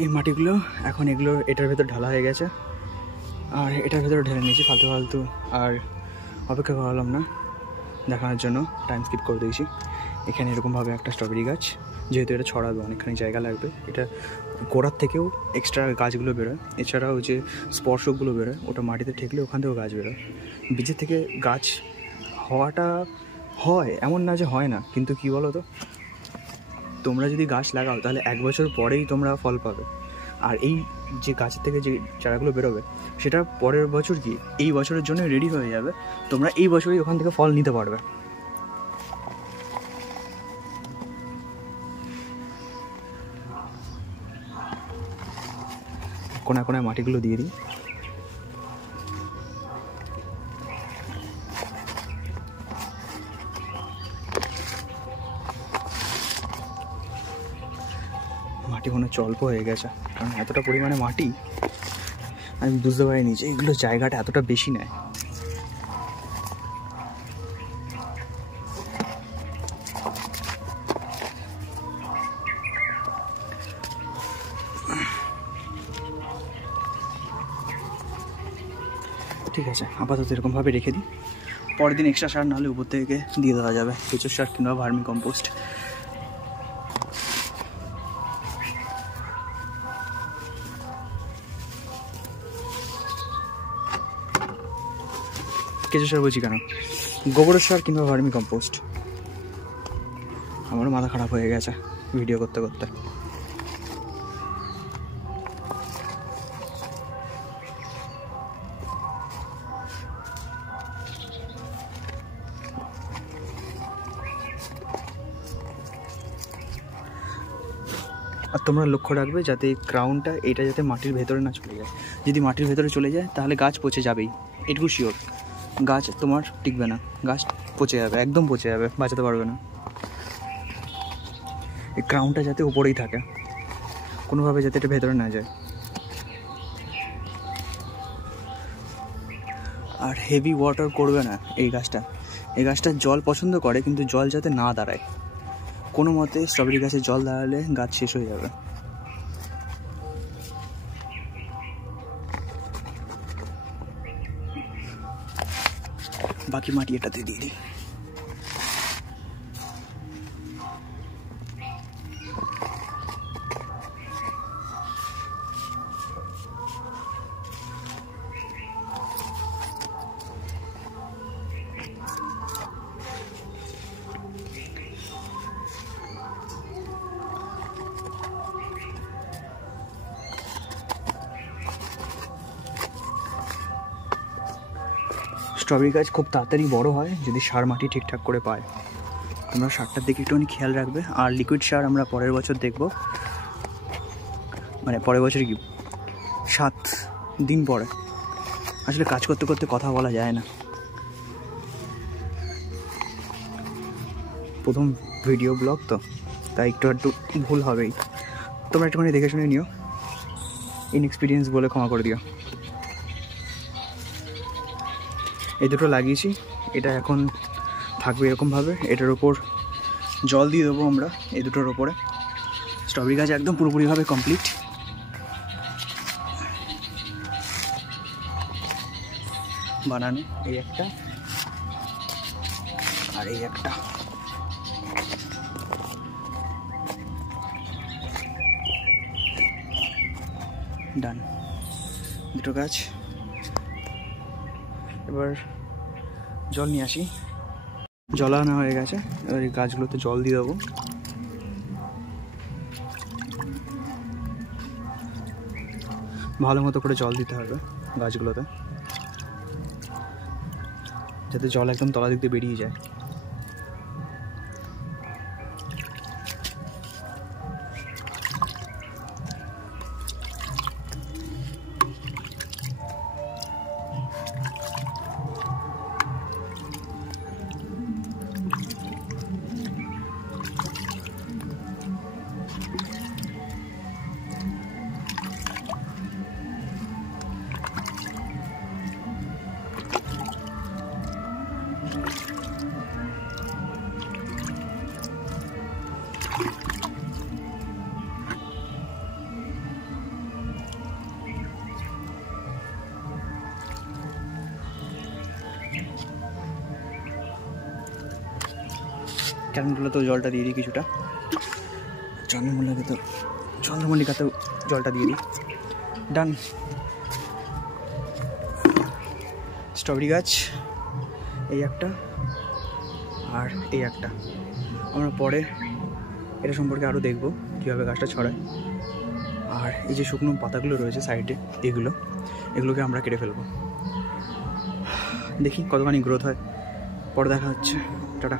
এই মাটিগুলো এখন এগুলো এটার ভেতর ঢালা হয়ে গেছে, আর এটার ভেতরে ঢেলে নিয়েছি। ফালতু ফালতু আর অপেক্ষা করালাম না, দেখানোর জন্য টাইম স্কিপ করে দিয়েছি। এখানে এরকমভাবে একটা স্ট্রবেরি গাছ, যেহেতু এটা ছড়াবে অনেকখানি জায়গা লাগবে, এটা গোড়ার থেকেও এক্সট্রা গাছগুলো বেরোয়, এছাড়াও যে স্পর্শকগুলো বেরোয় ওটা মাটিতে ঠেকলে ওখান থেকেও গাছ বেরোয়। বীজের থেকে গাছ হওয়াটা হয় এমন না যে হয় না, কিন্তু কী বলো তো, তোমরা যদি গাছ লাগাও তাহলে 1 বছর পরেই তোমরা ফল পাবে। আর এই যে গাছের থেকে যে চারাগুলো বেরোবে সেটা পরের বছর কি এই বছরের জন্য রেডি হয়ে যাবে, তোমরা এই বছরই ওখান থেকে ফল নিতে পারবে। কোনায় কোনায় মাটিগুলো দিয়ে দিই। মাটি মনে হচ্ছে অল্প হয়ে গেছে, কারণ এতটা পরিমাণে মাটি আমি বুঝতে পারিনি যে এগুলো জায়গাটা এতটা বেশি নেয়। ঠিক আছে, আপাতত এরকমভাবে রেখে দিই, পরের দিন এক্সট্রা সার নাহলে উপর থেকে দিয়ে দেওয়া যাবে, কেঁচোর সার কিংবা ভার্মি কম্পোস্ট। কেঁচো সার বলছি কেন, গোবরের সার কিংবা ভার্মি কম্পোস্ট। আমারও মাথা খারাপ হয়ে গেছে ভিডিও করতে করতে। আর তোমরা লক্ষ্য রাখবে যাতে এই ক্রাউনটা এটা যাতে মাটির ভেতরে না চলে যায়। যদি মাটির ভেতরে চলে যায় তাহলে গাছ পচে যাবেই, এটুকু শিওর। গাছ তোমার টিকবে না, গাছ পচে যাবে, একদম পচে যাবে, বাঁচাতে পারবে না। এই ক্রাউনটা যাতে উপরেই থাকে, কোনোভাবে যাতে এটা ভেতরে না যায়। আর হেভি ওয়াটার করবে না এই গাছটা। এই গাছটা জল পছন্দ করে, কিন্তু জল যাতে না দাঁড়ায়। কোনো মতে স্ট্রবেরি গাছে জল দাঁড়ালে গাছ শেষ হয়ে যাবে। বাকি মাটি এটাতে দিয়ে দিই। স্ট্রবেরি গাছ খুব তাড়াতাড়ি বড় হয় যদি সার মাটি ঠিকঠাক করে পায়। তোমরা সারটার দিকে একটুখানি খেয়াল রাখবে। আর লিকুইড সার আমরা পরের বছর দেখব, মানে পরের বছর কি 7 দিন পরে। আসলে কাজ করতে করতে কথা বলা যায় না, প্রথম ভিডিও ব্লগ তো, তাই একটু ভুল হবেই। তোমরা একটুখানি দেখে শুনে নিও, ইনএক্সপিরিয়েন্স বলে ক্ষমা করে দিও। এই দুটো লাগিয়েছি, এটা এখন থাকবে এরকমভাবে। এটার ওপর জল দিয়ে দেবো আমরা এই দুটোর ওপরে। স্ট্রবেরি গাছ একদম পুরোপুরিভাবে কমপ্লিট। বানানো এই একটা আর এই একটা। ডান, দুটো গাছ। এবার জল নিয়ে আসি। জল আনা হয়ে গেছে, এবার এই গাছগুলোতে জল দিয়ে দেবো। ভালো মতো করে জল দিতে হবে গাছগুলোতে, যাতে জল একদম তলা দিক দিয়ে বেরিয়ে যায়। ক্যালেন্ডুলাতেও জলটা দিয়ে দিই কিছুটা, চন্দ্রমল্লিকাতেও জলটা দিয়ে দিই। ডান। স্ট্রবেরি গাছ এই একটা আর এই একটা, আমরা পরে এটা সম্পর্কে আরও দেখব কীভাবে গাছটা ছড়ায়। আর এই যে শুকনো পাতাগুলো রয়েছে সাইডে, এগুলোকে আমরা কেটে ফেলবো। দেখি কতখানি গ্রোথ হয়, পরে দেখা হচ্ছে। টাটা।